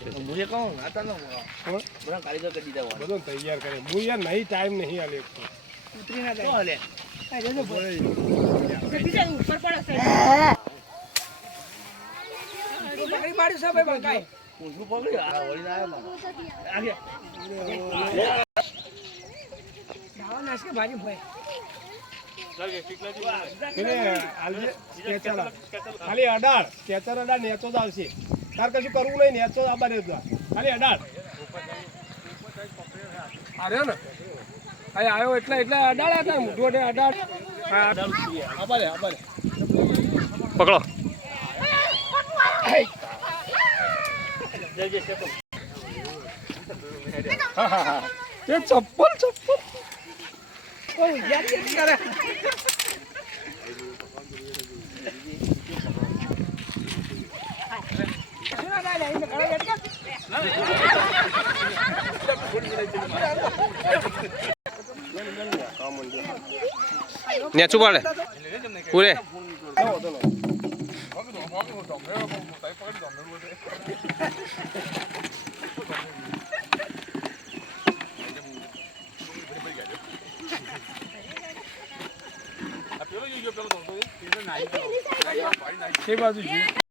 મુझे કહું નાતા નો કોણ? બધા કારીગર કરી દીધા બધો તૈયાર કરે. હું યાર નહીં ટાઈમ નહીં આલે ઉતરી ના જાય. હાલે આ રેજો બોલે, બીજા ઉપર પડે સાહેબ. પકડી પાડ્યું છે ભાઈ બંકાઈ. ઊંધું પકડ્યું? આ વળી આવ્યો આગે. ભાજી ભાઈ. ખાલી અડાળ કેચર અડાળ નેચો જ આવશે. તાર કશું કરવું નહીં નેચો આબાર જ જા. ખાલી અડાડ. આર્યો ને. અહીં આવ્યો એટલે એટલે અડાડ હતા મોઢું અડે અડાડ. હા અડાડ આબારે આબારે પકડો. એ ચપ્પલ ચપ્પલ. ઓય યાદ કરે? ના થાય લે, એને કરો બેઠ કર. નેચું પાડે પૂરે એ. બાજુ